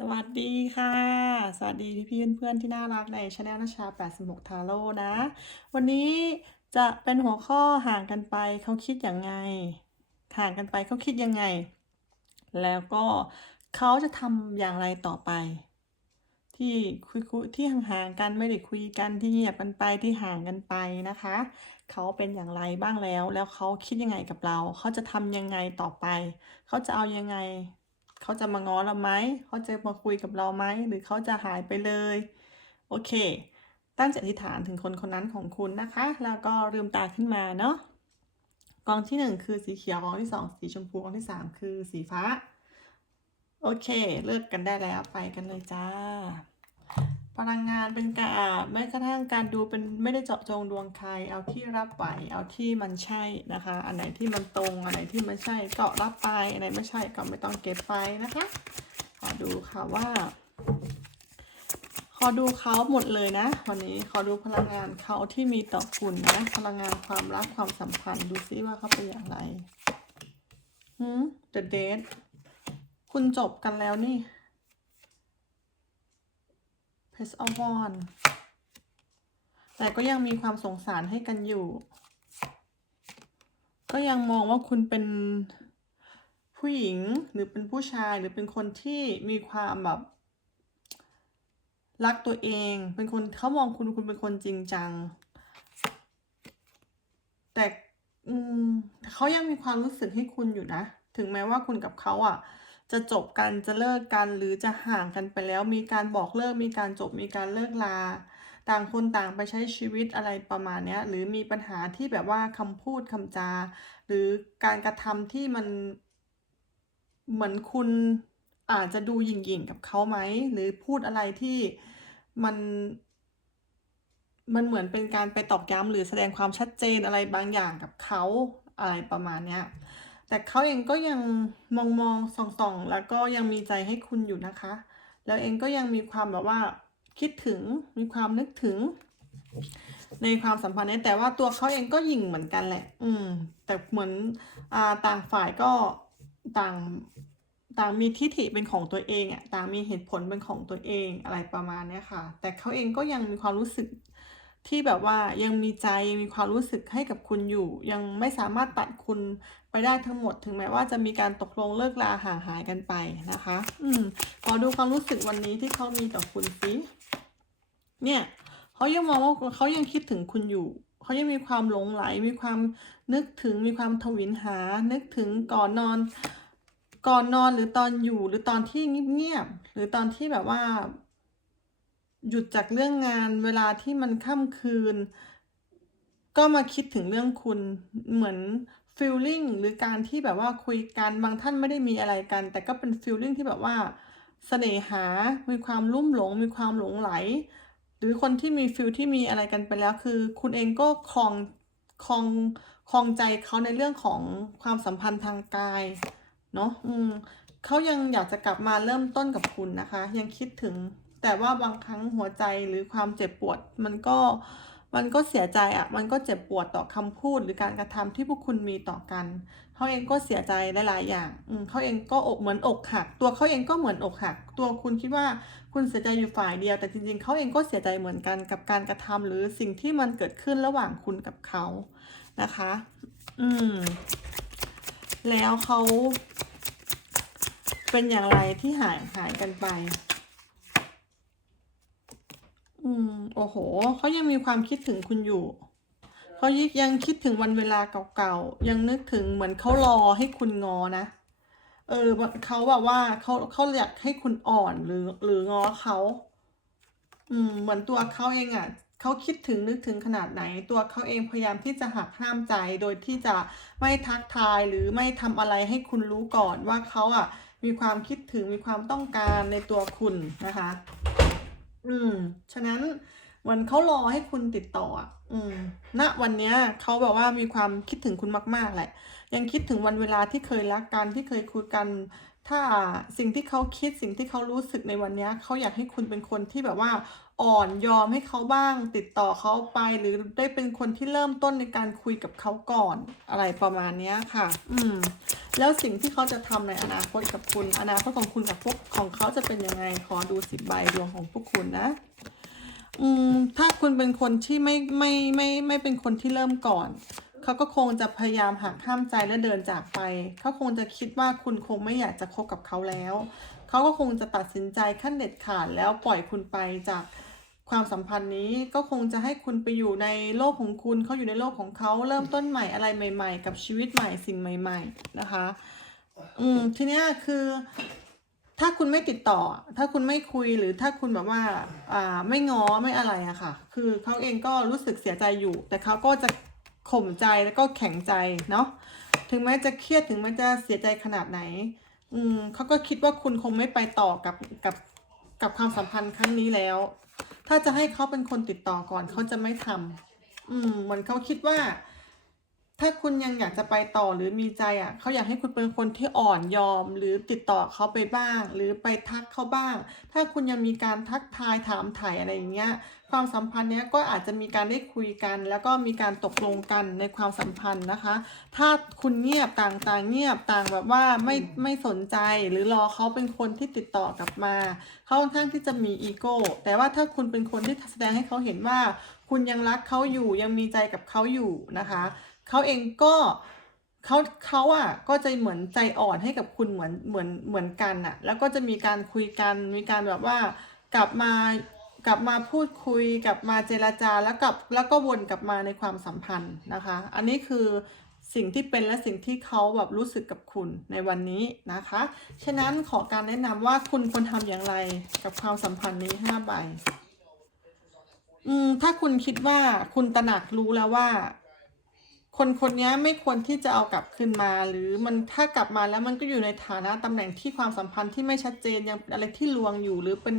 สวัสดีค่ะ สวัสดีพี่ๆเพื่อนๆที่น่ารักในช anel นชชา 86 ทาโร่นะ วันนี้จะเป็นหัวข้อห่างกันไปเขาคิดยังไง ห่างกันไปเขาคิดยังไง แล้วก็เขาจะทำอย่างไรต่อไป ที่คุยคุยที่ห่างๆกันไม่ได้คุยกันที่เงียบกันไปที่ห่างกันไปนะคะ เขาเป็นอย่างไรบ้างแล้ว แล้วเขาคิดยังไงกับเรา เขาจะทำยังไงต่อไป เขาจะเอายังไง เขาจะมาง้อเราไหม เขาจะมาคุยกับเราไหม หรือเขาจะหายไปเลย โอเค ตั้งจิตอธิษฐานถึงคนคนนั้นของคุณนะคะ แล้วก็ลืมตาขึ้นมาเนาะ กองที่หนึ่งคือสีเขียว กองที่สองสีชมพู กองที่สามคือสีฟ้า โอเค เลิกกันได้แล้ว ไปกันเลยจ้า พลังงานเป็นการอ่าแม้กระทั่งการดูเป็นไม่ได้เจาะจงดวงใคร เอาที่รับไหวเอาที่มันใช่นะคะ อันไหนที่มันตรงอันไหนที่มันใช่ก็รับไปอันไหนไม่ใช่ก็ไม่ต้องเก็บไปนะคะ ขอดูค่ะว่า ขอดูเขาหมดเลยนะ วันนี้ขอดูพลังงานเขาที่มีต่อคุณนะพลังงานความรักความสัมพันธ์ดูซิว่าเขาเป็นอย่างไรหืม The Date คุณจบกันแล้วนี่ p a c e of w a n d แต่ก็ยังมีความสงสารให้กันอยู่ ก็ยังมองว่าคุณเป็นผู้หญิงหรือเป็นผู้ชายหรือเป็นคนที่มีความแบบรักตัวเอง เป็นคนเขามองคุณคุณเป็นคนจริงจัง แต่อืมเขายังมีความรู้สึกให้คุณอยู่นะ ถึงแม้ว่าคุณกับเขาอะ จะจบกันจะเลิกกันหรือจะห่างกันไปแล้ว มีการบอกเลิกมีการจบมีการเลิกลา ต่างคนต่างไปใช้ชีวิตอะไรประมาณนี้หรือมีปัญหาที่แบบว่าคำพูดคำจา หรือการกระทำที่มันเหมือนคุณอาจจะดูหยิ่งๆกับเขาไหม หรือพูดอะไรที่มันมันเหมือนเป็นการไปตอกย้ำหรือแสดงความชัดเจนอะไรบางอย่างกับเขาอะไรประมาณเนี้ย แต่เขาเองก็ยังมองมองส่องส่องแล้วก็ยังมีใจให้คุณอยู่นะคะ แล้วเองก็ยังมีความแบบว่าคิดถึงมีความนึกถึง ในความสัมพันธ์นี้แต่ว่าตัวเขาเองก็หยิ่งเหมือนกันแหละ อืม แต่เหมือนอ่าต่างฝ่ายก็ต่างต่างมีทิฐิเป็นของตัวเองอะต่างมีเหตุผลเป็นของตัวเองอะไรประมาณเนี้ยค่ะ แต่เขาเองก็ยังมีความรู้สึก ที่แบบว่ายังมีใจยังมีความรู้สึกให้กับคุณอยู่ ยังไม่สามารถตัดคุณไปได้ทั้งหมด ถึงแม้ว่าจะมีการตกลงเลิกลาห่างหายกันไปนะคะ อืมขอดูความรู้สึกวันนี้ที่เขามีต่อคุณสิเนี่ยเขายังมองว่าเขายังคิดถึงคุณอยู่เขายังมีความหลงไหล มีความนึกถึงมีความทวินหา นึกถึงก่อนนอน ก่อนนอนหรือตอนอยู่หรือตอนที่เงียบๆหรือตอนที่แบบว่า หยุดจากเรื่องงานเวลาที่มันค่ำคืน ก็มาคิดถึงเรื่องคุณเหมือนฟีลลิ่งหรือการที่แบบว่าคุยกันบางท่านไม่ได้มีอะไรกัน แต่ก็เป็นฟีลลิ่งที่แบบว่าเสน่หา มีความลุ่มหลง มีความหลงไหล หรือคนที่มีฟีลที่มีอะไรกันไปแล้วคือ คุณเองก็ครองครองครองใจเขาในเรื่องของความสัมพันธ์ทางกายเนาะอืมเขายังอยากจะกลับมาเริ่มต้นกับคุณนะคะ ยังคิดถึง แต่ว่าบางครั้งหัวใจหรือความเจ็บปวด มันก็มันก็เสียใจอะ่ะ มันก็เจ็บปวดต่อคำพูดหรือการกระทำที่พวกคุณมีต่อกันเขาเองก็เสียใจหลาย ๆ อย่างอืมเขาเองก็อกเหมือนอกหัก ตัวเขาเองก็เหมือนอกหัก ตัวคุณคิดว่าคุณเสียใจอยู่ฝ่ายเดียว แต่จริง ๆเขาเองก็เสียใจเหมือนกันกับการกระทำหรือสิ่งที่มันเกิดขึ้นระหว่างคุณกับเขานะคะ อืม แล้วเขาเป็นอย่างไรที่หายหายกันไป อืม โอ้โห เขายังมีความคิดถึงคุณอยู่ เขายยังคิดถึงวันเวลาเก่าๆ ยังนึกถึงเหมือนเขารอให้คุณงอนะ เออเขาแบบว่าเขาเขาอยากให้คุณอ่อนหรือหรืองอเขา อืม เหมือนตัวเขาเองอะเขาคิดถึงนึกถึงขนาดไหน ตัวเขาเองพยายามที่จะหักห้ามใจโดยที่จะไม่ทักทายหรือไม่ทำอะไรให้คุณรู้ก่อนว่าเขาอะ มีความคิดถึงมีความต้องการในตัวคุณนะคะ อืม วันเขารอให้คุณติดต่ออะ อืมณวันเนี้ยเขาแบบว่ามีความคิดถึงคุณมากๆแหละ ยังคิดถึงวันเวลาที่เคยรักกันที่เคยคุยกัน ถ้าสิ่งที่เขาคิดสิ่งที่เขารู้สึกในวันเนี้ยเขาอยากให้คุณเป็นคนที่แบบว่า อ่อนยอมให้เขาบ้าง ติดต่อเขาไป หรือได้เป็นคนที่เริ่มต้นในการคุยกับเขาก่อนอะไรประมาณเนี้ยค่ะ อืม แล้วสิ่งที่เขาจะทำในอนาคตกับคุณ อนาคตของคุณกับพวกของเขาจะเป็นยังไงขอดูสิบใบดวงของพวกคุณนะอืม ถ้าคุณเป็นคนที่ไม่ไม่ไม่ไม่เป็นคนที่เริ่มก่อน เขาก็คงจะพยายามหักห้ามใจและเดินจากไป เขาคงจะคิดว่าคุณคงไม่อยากจะคบกับเขาแล้ว เขาก็คงจะตัดสินใจขั้นเด็ดขาดแล้วปล่อยคุณไปจากความสัมพันธ์นี้ก็คงจะให้คุณไปอยู่ในโลกของคุณเขาอยู่ในโลกของเขาเริ่มต้นใหม่อะไรใหม่ ๆ กับชีวิตใหม่สิ่งใหม่ ๆ นะคะ อืมทีเนี้ยคือ ถ้าคุณไม่ติดต่อ ถ้าคุณไม่คุยหรือถ้าคุณแบบว่าอ่าไม่ง้อไม่อะไรอะค่ะ คือเขาเองก็รู้สึกเสียใจอยู่ แต่เขาก็จะข่มใจแล้วก็แข็งใจเนาะถึงแม้จะเครียดถึงแม้จะเสียใจขนาดไหน อืมเขาก็คิดว่าคุณคงไม่ไปต่อกับกับกับความสัมพันธ์ครั้งนี้แล้ว ถ้าจะให้เขาเป็นคนติดต่อก่อนเขาจะไม่ทำอืมเหมือนเขาคิดว่า ถ้าคุณยังอยากจะไปต่อหรือมีใจอะเขาอยากให้คุณเป็นคนที่อ่อนยอม หรือติดต่อเขาไปบ้าง หรือไปทักเขาบ้าง ถ้าคุณยังมีการทักทายถามถ่ายอะไรอย่างเงี้ยความสัมพันธ์เนี้ยก็อาจจะมีการได้คุยกัน แล้วก็มีการตกลงกันในความสัมพันธ์นะคะ ถ้าคุณเงียบต่างต่างเงียบต่างแบบว่าไม่ไม่สนใจหรือรอเขาเป็นคนที่ติดต่อกลับมาเขาค่อนข้างที่จะมีอีโก้แต่ว่าถ้าคุณเป็นคนที่แสดงให้เขาเห็นว่า คุณยังรักเขาอยู่ยังมีใจกับเขาอยู่นะคะ เขาเองก็เขาเขาอะก็จะเหมือนใจอ่อนให้กับคุณเหมือนเหมือนเหมือนกันอะ แล้วก็จะมีการคุยกันมีการแบบว่ากลับมากลับมาพูดคุยกลับมาเจรจาแล้วกลับแล้วก็วนกลับมาในความสัมพันธ์นะคะ อันนี้คือสิ่งที่เป็นและสิ่งที่เขาแบบรู้สึกกับคุณในวันนี้นะคะ ฉะนั้นขอการแนะนำว่าคุณควรทำอย่างไรกับความสัมพันธ์นี้ห้าใบอืมถ้าคุณคิดว่าคุณตระหนักรู้แล้วว่า คนคนนี้ไม่ควรที่จะเอากลับคืนมา หรือมันถ้ากลับมาแล้วมันก็อยู่ในฐานะตำแหน่งที่ความสัมพันธ์ที่ไม่ชัดเจนยังอะไรที่ลวงอยู่หรือเป็น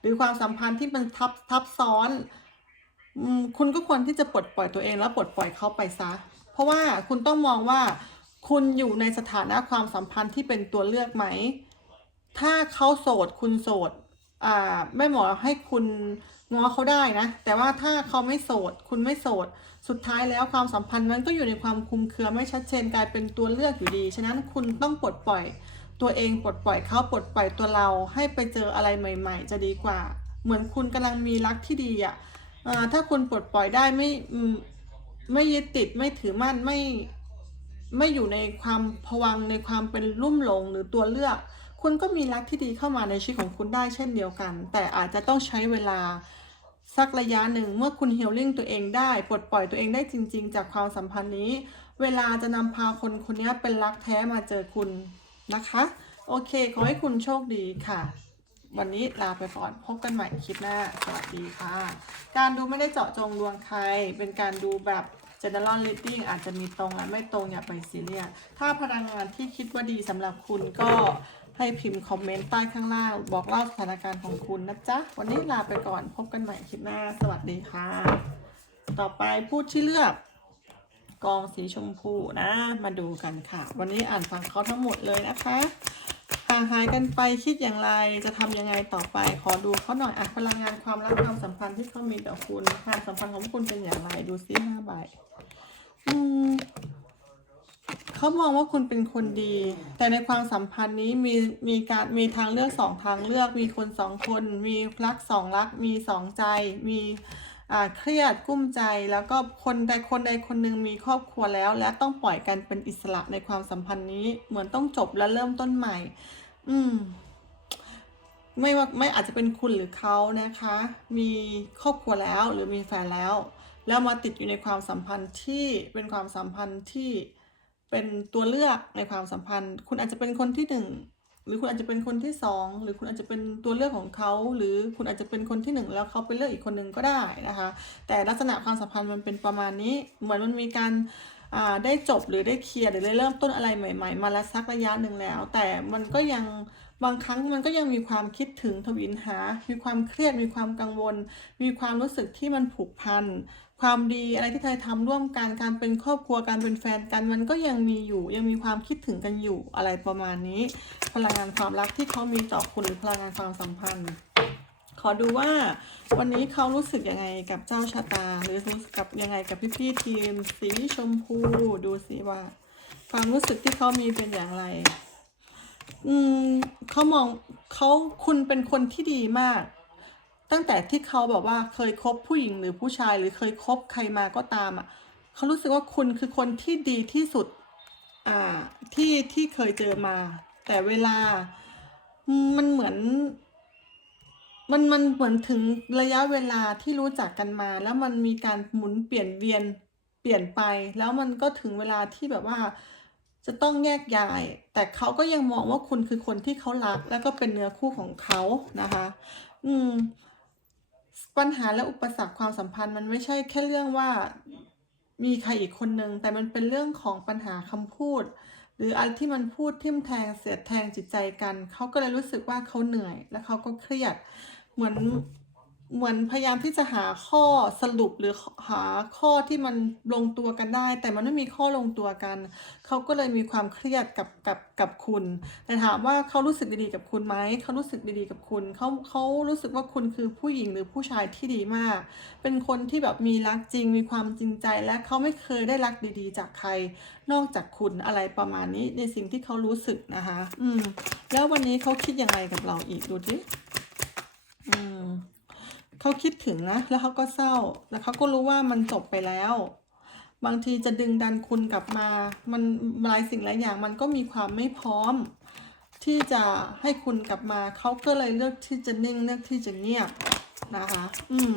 หรือความสัมพันธ์ที่มันทับทับซ้อนอคุณก็ควรที่จะปลดปล่อยตัวเองแล้วปลดปล่อยเขาไปซะ เพราะว่าคุณต้องมองว่าคุณอยู่ในสถานะความสัมพันธ์ที่เป็นตัวเลือกไหม ถ้าเขาโสดคุณโสดอ่าไม่หมอให้คุณ ง้อเขาได้นะ แต่ว่าถ้าเขาไม่โสด คุณไม่โสด สุดท้ายแล้วความสัมพันธ์นั้นก็อยู่ในความคุมเครือไม่ชัดเจนกลายเป็นตัวเลือกอยู่ดี ฉะนั้นคุณต้องปลดปล่อย ตัวเองปลดปล่อยเขาปลดปล่อยตัวเราให้ไปเจออะไรใหม่ ๆ จะดีกว่า เหมือนคุณกำลังมีรักที่ดีอะอ่าถ้าคุณปลดปล่อยได้ไม่ไม่ยึดติดไม่ถือมั่นไม่ไม่อยู่ในความผวังในความเป็นลุ่มหลงหรือตัวเลือก คุณก็มีรักที่ดีเข้ามาในชีวิตของคุณได้เช่นเดียวกัน แต่อาจจะต้องใช้เวลา สักระยะหนึ่งเมื่อคุณเฮลลิ่งตัวเองได้ปลดปล่อยตัวเองได้จริง ๆ จากความสัมพันธ์นี้ เวลาจะนำพาคนคนนี้เป็นรักแท้มาเจอคุณนะคะ โอเค ขอให้คุณโชคดีค่ะ วันนี้ลาไปก่อนพบกันใหม่คลิปหน้า สวัสดีค่ะ การดูไม่ได้เจาะจงดวงใคร เป็นการดูแบบ general reading อาจจะมีตรงและไม่ตรงอย่าไปซีเรียสถ้าพลังงานที่คิดว่าดีสำหรับคุณก็ ให้พิมพ์คอมเมนต์ใต้ข้างล่าง บอกเล่าสถานการณ์ของคุณนะจ๊ะ วันนี้ลาไปก่อนพบกันใหม่คลิปหน้า สวัสดีค่ะ ต่อไปพูดที่เลือก กองสีชมพูนะ มาดูกันค่ะ วันนี้อ่านฟังเขาทั้งหมดเลยนะคะห่างหายกันไปคิดอย่างไรจะทำยังไงต่อไป ขอดูเขาหน่อยอะพลังงานความรักความสัมพันธ์ที่เขามีต่อคุณความสัมพันธ์ของคุณเป็นอย่างไรดูซิห้าใบอืม เขามองว่าคุณเป็นคนดี แต่ในความสัมพันธ์นี้มีมีการมีทางเลือกสองทางเลือก มีคนสองคน มีรักสองรัก มีสองใจ มีอ่าเครียดกุ้มใจแล้วก็คนใดคนใดคนหนึ่งมีครอบครัวแล้ว และต้องปล่อยกันเป็นอิสระในความสัมพันธ์นี้ เหมือนต้องจบและเริ่มต้นใหม่ อืม ไม่ว่าไม่อาจจะเป็นคุณหรือเขานะคะ มีครอบครัวแล้วหรือมีแฟนแล้ว แล้วมาติดอยู่ในความสัมพันธ์ที่เป็นความสัมพันธ์ที่ เป็นตัวเลือกในความสัมพันธ์ คุณอาจจะเป็นคนที่หนึ่งหรือคุณอาจจะเป็นคนที่สองหรือคุณอาจจะเป็นตัวเลือกของเขา หรือคุณอาจจะเป็นคนที่หนึ่งแล้วเขาไปเลือกอีกคนหนึ่งก็ได้นะคะ แต่ลักษณะความสัมพันธ์มันเป็นประมาณนี้ เหมือนมันมีการอ่าได้จบหรือได้เคลียร์หรือได้เริ่มต้นอะไรใหม่ ๆ มาแล้วสักระยะหนึ่งแล้ว แต่มันก็ยังบางครั้งมันก็ยังมีความคิดถึงทวินหา มีความเครียดมีความกังวล มีความรู้สึกที่มันผูกพัน ความดีอะไรที่เคยทำร่วมกันการเป็นครอบครัวการเป็นแฟนกันมันก็ยังมีอยู่ ยังมีความคิดถึงกันอยู่อะไรประมาณนี้ พลังงานความรักที่เขามีต่อคุณหรือพลังงานความสัมพันธ์ ขอดูว่าวันนี้เขารู้สึกยังไงกับเจ้าชะตา หรือรู้สึกกับยังไงกับพี่ๆทีม สีชมพูดูสิว่า ความรู้สึกที่เขามีเป็นอย่างไร อืมเขามองเขาคุณเป็นคนที่ดีมาก ตั้งแต่ที่เขาบอกว่าเคยคบผู้หญิงหรือผู้ชายหรือเคยคบใครมาก็ตามอะเขารู้สึกว่าคุณคือคนที่ดีที่สุดอ่าที่ที่เคยเจอมา แต่เวลามมันเหมือน มันมันเหมือนถึงระยะเวลาที่รู้จักกันมา แล้วมันมีการหมุนเปลี่ยนเวียนเปลี่ยนไป แล้วมันก็ถึงเวลาที่แบบว่าจะต้องแยกย้าย แต่เขาก็ยังมองว่าคุณคือคนที่เขารัก แล้วก็เป็นเนื้อคู่ของเขานะคะ อืม ปัญหาและอุปสรรคความสัมพันธ์มันไม่ใช่แค่เรื่องว่ามีใครอีกคนนึง แต่มันเป็นเรื่องของปัญหาคำพูด หรืออะไรที่มันพูดทิ่มแทงเสียดแทงจิตใจกัน เขาก็เลยรู้สึกว่าเขาเหนื่อย และเขาก็เครียด เหมือน เหมือนพยายามที่จะหาข้อสรุปหรือหาข้อที่มันลงตัวกันได้ แต่มันไม่มีข้อลงตัวกัน เขาก็เลยมีความเครียดกับกับกับคุณ แต่ถามว่าเขารู้สึกดีๆกับคุณไหมเขารู้สึกดีๆกับคุณเขาเขารู้สึกว่าคุณคือผู้หญิงหรือผู้ชายที่ดีมาก เป็นคนที่แบบมีรักจริง มีความจริงใจและเขาไม่เคยได้รักดีๆ จากใคร นอกจากคุณอะไรประมาณนี้ในสิ่งที่เขารู้สึกนะคะ อืม แล้ววันนี้เขาคิดยังไงกับเราอีกดูดิอืม เขาคิดถึงนะ แล้วเขาก็เศร้า แล้วเขาก็รู้ว่ามันจบไปแล้ว บางทีจะดึงดันคุณกลับมา มันหลายสิ่งหลายอย่างมันก็มีความไม่พร้อม ที่จะให้คุณกลับมา เขาก็เลยเลือกที่จะนิ่งเลือกที่จะเงียบนะคะ อืม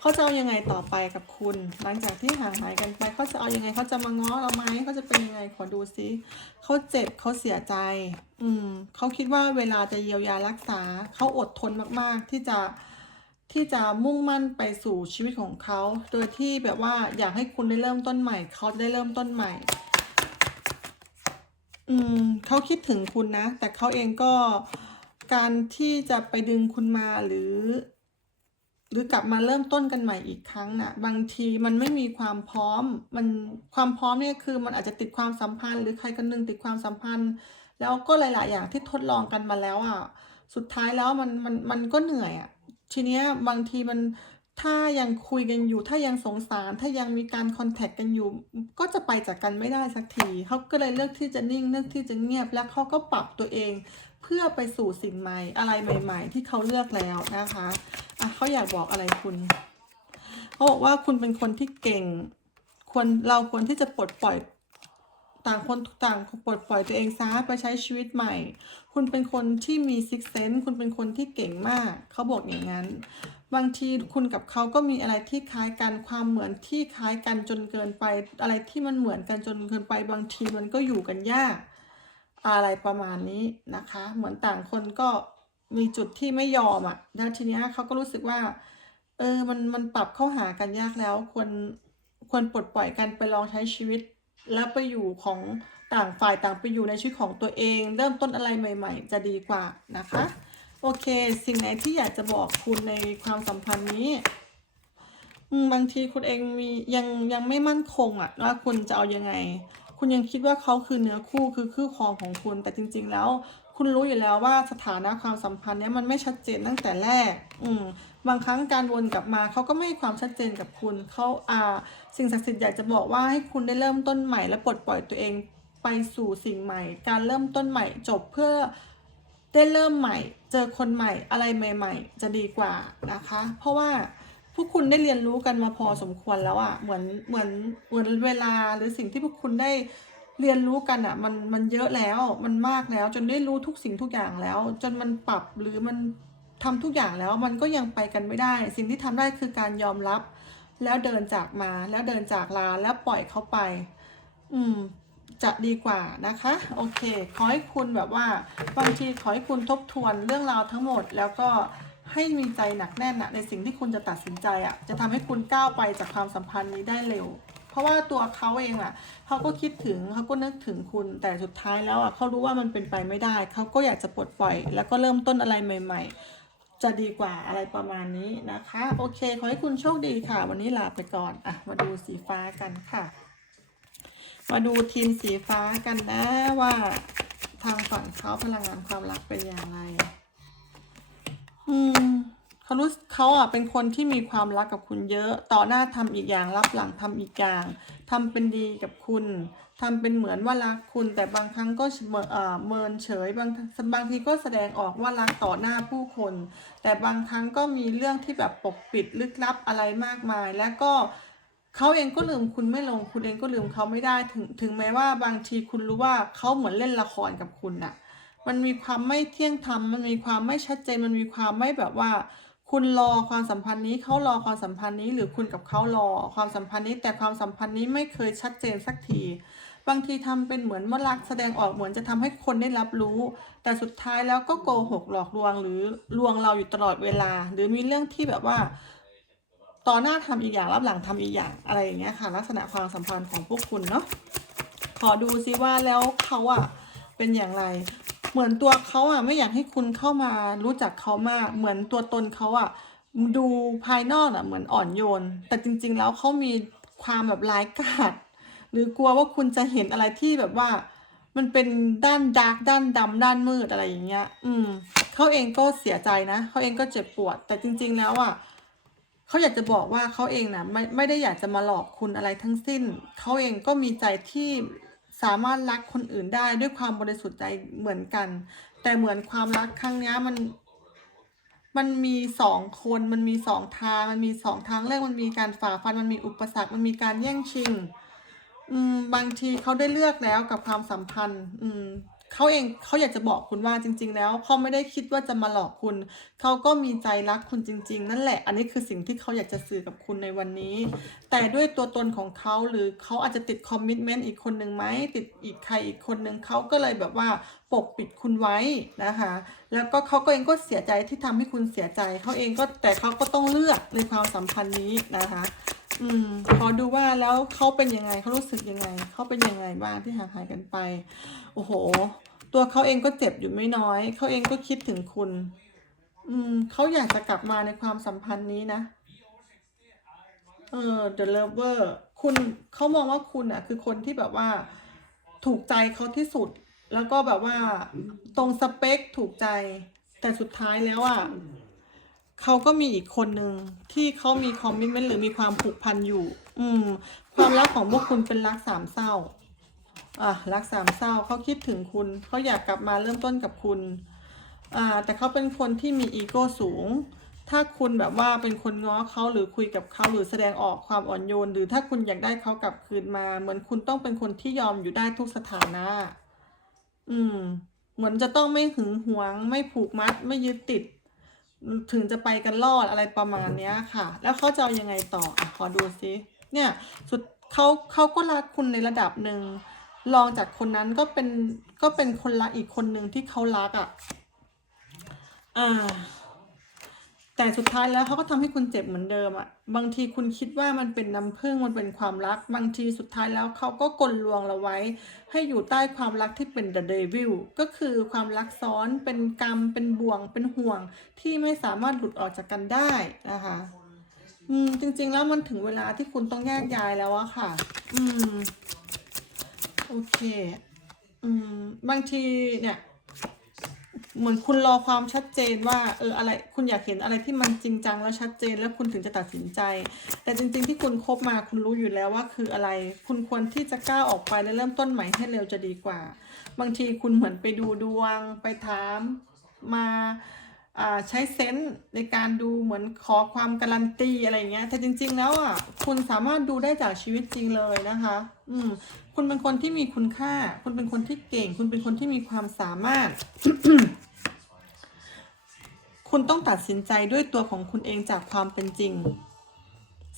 เขาจะเอายังไงต่อไปกับคุณ หลังจากที่ห่างหายกันไปเขาจะเอายังไงเขาจะมาง้อเราไหมเขาจะเป็นยังไงขอดูซิเขาเจ็บเขาเสียใจ อืมเขาคิดว่าเวลาจะเยียวยารักษาเขาอดทนมากๆที่จะ ที่จะมุ่งมั่นไปสู่ชีวิตของเขา โดยที่แบบว่าอยากให้คุณได้เริ่มต้นใหม่ เขาได้เริ่มต้นใหม่ อืมเขาคิดถึงคุณนะ แต่เขาเองก็การที่จะไปดึงคุณมาหรือ หรือกลับมาเริ่มต้นกันใหม่อีกครั้งน่ะ บางทีมันไม่มีความพร้อม มันความพร้อมเนี่ยคือ มันอาจจะติดความสัมพันธ์ หรือใครคนหนึงติดความสัมพันธ์ แล้วก็หลาย ๆ อย่างที่ทดลองกันมาแล้วอะ สุดท้ายแล้วมันมันมันก็เหนื่อยอะ ทีเนี้ยบางทีมันถ้ายังคุยกันอยู่ถ้ายังสงสาร ถ้ายังมีการคอนแทคกันอยู่ ก็จะไปจากกันไม่ได้สักทีเขาก็เลยเลือกที่จะนิ่งเลือกที่จะเงียบและเขาก็ปรับตัวเอง เพื่อไปสู่สิ่งใหม่ อะไรใหม่ ๆ ที่เขาเลือกแล้วนะคะอะเขาอยากบอกอะไรคุณเขาบอกว่าคุณเป็นคนที่เก่งควรเราควรที่จะปลดปล่อยต่างคนต่างปลดปล่อยตัวเองซะไปใช้ชีวิตใหม่ คุณเป็นคนที่มีซิกเซนคุณเป็นคนที่เก่งมาก เขาบอกอย่างนั้น บางทีคุณกับเขาก็มีอะไรที่คล้ายกันความเหมือนที่คล้ายกันจนเกินไป อะไรที่มันเหมือนกันจนเกินไป บางทีมันก็อยู่กันยาก อะไรประมาณนี้นะคะ เหมือนต่างคนก็มีจุดที่ไม่ยอมอะ่ะแล้วทีเนี้ยเขาก็รู้สึกว่า เออ มัน มันปรับเข้าหากันยากแล้ว ควร ควรปลดปล่อยกันไปลองใช้ชีวิต แล้วไปอยู่ของต่างฝ่ายต่างไปอยู่ในชีวิตของตัวเอง เริ่มต้นอะไรใหม่ ๆ จะดีกว่านะคะ โอเค สิ่งไหนที่อยากจะบอกคุณในความสัมพันธ์นี้บางทีคุณเองมียังยังไม่มั่นคงอะว่าคุณจะเอายังไง คุณยังคิดว่าเขาคือเนื้อคู่คือคู่ครองของคุณ แต่จริง ๆ แล้ว คุณรู้อยู่แล้วว่าสถานะความสัมพันธ์เนี้ยมันไม่ชัดเจนตั้งแต่แรก อืม บางครั้งการวนกลับมาเขาก็ไม่ให้ความชัดเจนกับคุณเขาอ่าสิ่งศักดิ์สิทธิ์อยากจะบอกว่าให้คุณได้เริ่มต้นใหม่และปลดปล่อยตัวเองไปสู่สิ่งใหม่ การเริ่มต้นใหม่จบเพื่อได้เริ่มใหม่ เจอคนใหม่อะไรใหม่ ๆ จะดีกว่านะคะ เพราะว่าพวกคุณได้เรียนรู้กันมาพอสมควรแล้วอะ่ะเหมือนเหมือนเหมือนเวลาหรือสิ่งที่พวกคุณได้เรียนรู้กันอะ่ะมันมันเยอะแล้วมันมากแล้ว จนได้รู้ทุกสิ่งทุกอย่างแล้ว จนมันปรับหรือมัน ทำทุกอย่างแล้วมันก็ยังไปกันไม่ได้ สิ่งที่ทำได้คือการยอมรับ แล้วเดินจากมาแล้วเดินจากลาแล้วปล่อยเขาไป อืมจะดีกว่านะคะ โอเค ขอให้คุณแบบว่าบางทีขอให้คุณทบทวนเรื่องราวทั้งหมด แล้วก็ให้มีใจหนักแน่นนะในสิ่งที่คุณจะตัดสินใจอะ่ะ จะทำให้คุณก้าวไปจากความสัมพันธ์นี้ได้เร็ว เพราะว่าตัวเขาเองอะเขาก็คิดถึงเขาก็นึกถึงคุณแต่สุดท้ายแล้วอะเขารู้ว่ามันเป็นไปไม่ได้เขาก็อยากจะปลดปล่อย แล้วก็เริ่มต้นอะไรใหม่ ๆ จะดีกว่าอะไรประมาณนี้นะคะ โอเค ขอให้คุณโชคดีค่ะ วันนี้ลาไปก่อน อะ มาดูสีฟ้ากันค่ะ มาดูทีมสีฟ้ากันนะว่าทางฝั่งเขาพลังงานความรักเป็นอย่างไร อืมเขารู้เขาอะเป็นคนที่มีความรักกับคุณเยอะ ต่อหน้าทำอีกอย่างรับหลังทำอีกอย่างทำเป็นดีกับคุณ ทำเป็นเหมือนว่ารักคุณ แต่บางครั้งก็เมินเอ่อเมินเฉยบางบางทีก็แสดงออกว่ารักต่อหน้าผู้คน แต่บางครั้งก็มีเรื่องที่แบบปกปิดลึกลับอะไรมากมาย และก็เขาเองก็ลืมคุณไม่ลงคุณเองก็ลืมเขาไม่ได้ถึงถึงแม้ว่าบางทีคุณรู้ว่าเขาเหมือนเล่นละครกับคุณน่ะมันมีความไม่เที่ยงธรรมมันมีความไม่ชัดเจนมันมีความไม่แบบว่า คุณรอความสัมพันธ์นี้เขารอความสัมพันธ์นี้ หรือคุณกับเขารอความสัมพันธ์นี้ แต่ความสัมพันธ์นี้ไม่เคยชัดเจนสักที บางทีทำเป็นเหมือนว่ารักแสดงออกเหมือนจะทำให้คนได้รับรู้ แต่สุดท้ายแล้วก็โกหกหลอกลวงหรือลวงเราอยู่ตลอดเวลา หรือมีเรื่องที่แบบว่า ต่อหน้าทำอีกอย่างรับหลังทำอีกอย่างอะไรอย่างเงี้ยค่ะ ลักษณะความสัมพันธ์ของพวกคุณเนาะขอดูซิว่าแล้วเขาอะเป็นอย่างไร เหมือนตัวเขาอะไม่อยากให้คุณเข้ามารู้จักเขามาก เหมือนตัวตนเขาอะดูภายนอกอะเหมือนอ่อนโยน แต่จริง ๆ แล้วเขามีความแบบร้ายกาจ หรือกลัวว่าคุณจะเห็นอะไรที่แบบว่า มันเป็นด้านดาร์กด้านดำด้านมืดอะไรอย่างเงี้ย อืมเขาเองก็เสียใจนะเขาเองก็เจ็บปวด แต่จริง ๆ แล้วอะเขาอยากจะบอกว่าเขาเองนะไม่ไม่ได้อยากจะมาหลอกคุณอะไรทั้งสิ้นเขาเองก็มีใจที่สามารถรักคนอื่นได้ด้วยความบริสุทธิ์ใจเหมือนกัน แต่เหมือนความรักครั้งนี้มัน มันมีสองคนมันมีสองทาง มันมีสองทางเลือกมันมีการฝ่าฟันมันมีอุปสรรคมันมีการแย่งชิง บางทีเขาได้เลือกแล้วกับความสัมพันธ์ อืมเขาเองเขาอยากจะบอกคุณว่าจริง ๆ แล้วเขาไม่ได้คิดว่าจะมาหลอกคุณ เขาก็มีใจรักคุณจริง ๆ นั่นแหละ อันนี้คือสิ่งที่เขาอยากจะสื่อกับคุณในวันนี้ แต่ด้วยตัวตนของเขาหรือเขาอาจจะติดคอมมิชเมนต์อีกคนหนึ่งไหมติดอีกใครอีกคนหนึ่งเขาก็เลยแบบว่าปกปิดคุณไว้นะคะ แล้วก็เขาก็เองก็เสียใจที่ทำให้คุณเสียใจเขาเองก็แต่เขาก็ต้องเลือกในความสัมพันธ์นี้นะคะ อืม ขอดูว่าแล้วเขาเป็นยังไงเขารู้สึกยังไงเขาเป็นยังไงบ้างที่ห่างหายกันไป โอ้โห ตัวเขาเองก็เจ็บอยู่ไม่น้อยเขาเองก็คิดถึงคุณ อืมเขาอยากจะกลับมาในความสัมพันธ์นี้นะเออ the lover คุณเขามองว่าคุณอะ คือคนที่แบบว่า ถูกใจเขาที่สุด แล้วก็แบบว่า ตรงสเปคถูกใจ แต่สุดท้ายแล้วอะ เขาก็มีอีกคนหนึ่งที่เขามีคอมมิชเมนต์หรือมีความผูกพันอยู่ อืม ความรักของพวกคุณเป็นรักสามเศร้า อะรักสามเศร้าเขาคิดถึงคุณเขาอยากกลับมาเริ่มต้นกับคุณ อ่า แต่เขาเป็นคนที่มีอีโก้สูง ถ้าคุณแบบว่าเป็นคนง้อเขาหรือคุยกับเขาหรือแสดงออกความอ่อนโยน หรือถ้าคุณอยากได้เขากลับคืนมา เหมือนคุณต้องเป็นคนที่ยอมอยู่ได้ทุกสถานะ อืม เหมือนจะต้องไม่หึงหวง ไม่ผูกมัด ไม่ยึดติด ถึงจะไปกันรอดอะไรประมาณเนี้ยค่ะ แล้วเขาจะเอายังไงต่ออะขอดูซิเนี่ยสุดเขาเขาก็รักคุณในระดับหนึ่งลองจากคนนั้นก็เป็นก็เป็นคนรักอีกคนหนึ่งที่เขารักอะอ่าแต่สุดท้ายแล้วเขาก็ทำให้คุณเจ็บเหมือนเดิมอะ่ะ บางทีคุณคิดว่ามันเป็นน้ำผึ้งมันเป็นความรัก บางทีสุดท้ายแล้วเขาก็กลลวงเราไว้ ให้อยู่ใต้ความรักที่เป็น the devil ก็คือความรักซ้อนเป็นกรรมเป็นบ่วงเป็นห่วงที่ไม่สามารถหลุดออกจากกันได้นะคะอืมจริง ๆ แล้วมันถึงเวลาที่คุณต้องแยกย้ายแล้วอะค่ะ อืม โอเค อืม บางทีเนี่ย เหมือนคุณรอความชัดเจนว่าเอออะไรคุณอยากเห็นอะไรที่มันจริงจังแล้วชัดเจน แล้วคุณถึงจะตัดสินใจ แต่จริง ๆ ที่คุณคบมาคุณรู้อยู่แล้วว่าคืออะไร คุณควรที่จะก้าวออกไปและเริ่มต้นใหม่ให้เร็วจะดีกว่า บางทีคุณเหมือนไปดูดวง ไปถามมาใช้เซนส์ในการดูเหมือนขอความการันตีอะไรเงี้ยแต่จริง ๆ แล้วอะคุณสามารถดูได้จากชีวิตจริงเลยนะคะ อืม คุณเป็นคนที่มีคุณค่า คุณเป็นคนที่เก่ง คุณเป็นคนที่มีความสามารถ คุณต้องตัดสินใจด้วยตัวของคุณเองจากความเป็นจริง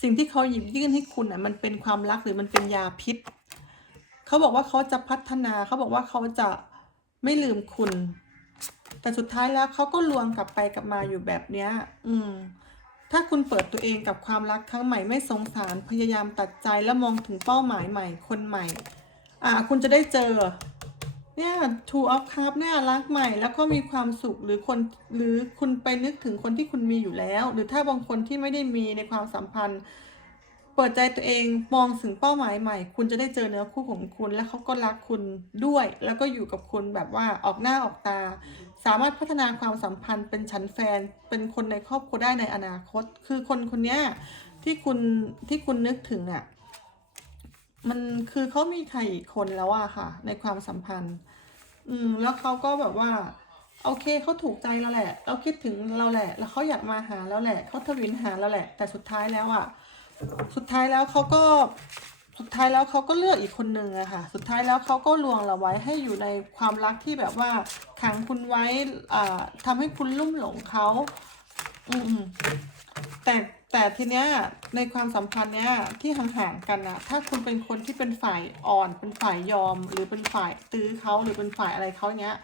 สิ่งที่เขาหยิบยื่นให้คุณอะมันเป็นความรักหรือมันเป็นยาพิษ เขาบอกว่าเขาจะพัฒนา เขาบอกว่าเขาจะไม่ลืมคุณ แต่สุดท้ายแล้วเขาก็ลวงกลับไปกลับมาอยู่แบบเนี้ย อืม ถ้าคุณเปิดตัวเองกับความรักครั้งใหม่ไม่สงสารพยายามตัดใจและมองถึงเป้าหมายใหม่คนใหม่ อ่า คุณจะได้เจอ เนี่ย two of cup เนี่ยรักใหม่แล้วก็มีความสุขหรือคนหรือคุณไปนึกถึงคนที่คุณมีอยู่แล้ว หรือถ้าบางคนที่ไม่ได้มีในความสัมพันธ์ เปิดใจตัวเองมองถึงเป้าหมายใหม่ คุณจะได้เจอเนื้อคู่ของคุณ และเขาก็รักคุณด้วย แล้วก็อยู่กับคุณแบบว่าออกหน้าออกตา สามารถพัฒนาความสัมพันธ์เป็นฉันแฟน เป็นคนในครอบครัวได้ในอนาคต คือคนคนนี้ที่คุณที่คุณนึกถึงอะ่ะ มันคือเขามีใครอีกคนแล้วอะค่ะ ในความสัมพันธ์ อืม แล้วเขาก็แบบว่า โอเคเขาถูกใจเราแหละ เราคิดถึงเราแหละ แล้วเขาอยากมาหาแล้วแหละเขาทวินหาเราแหละ แต่สุดท้ายแล้วอะสุดท้ายแล้วเขาก็สุดท้ายแล้วเขาก็เลือกอีกคนนึงอะค่ะ สุดท้ายแล้วเขาก็ลวงเราไว้ให้อยู่ในความรักที่แบบว่าขังคุณไว้อ่าทำให้คุณลุ่มหลงเขาอืมแต่ แต่ทีเนี้ยในความสัมพันธ์เนี้ยที่ห่างๆกันนะถ้าคุณเป็นคนที่เป็นฝ่ายอ่อน เป็นฝ่ายยอม หรือเป็นฝ่ายตื้อเขาหรือเป็นฝ่ายอะไรเขาเนี้ย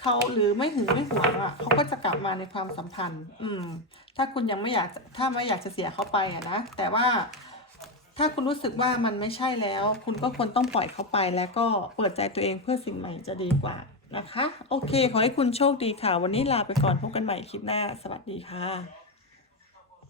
เขาหรือไม่หึงไม่หวงอะเขาก็จะกลับมาในความสัมพันธ์ อืม ถ้าคุณยังไม่อยากถ้าไม่อยากจะเสียเขาไปอะนะแต่ว่า ถ้าคุณรู้สึกว่ามันไม่ใช่แล้ว คุณก็ควรต้องปล่อยเขาไปแล้วก็เปิดใจตัวเองเพื่อสิ่งใหม่จะดีกว่านะคะ โอเค ขอให้คุณโชคดีค่ะ วันนี้ลาไปก่อนพบกันใหม่คลิปหน้า สวัสดีค่ะ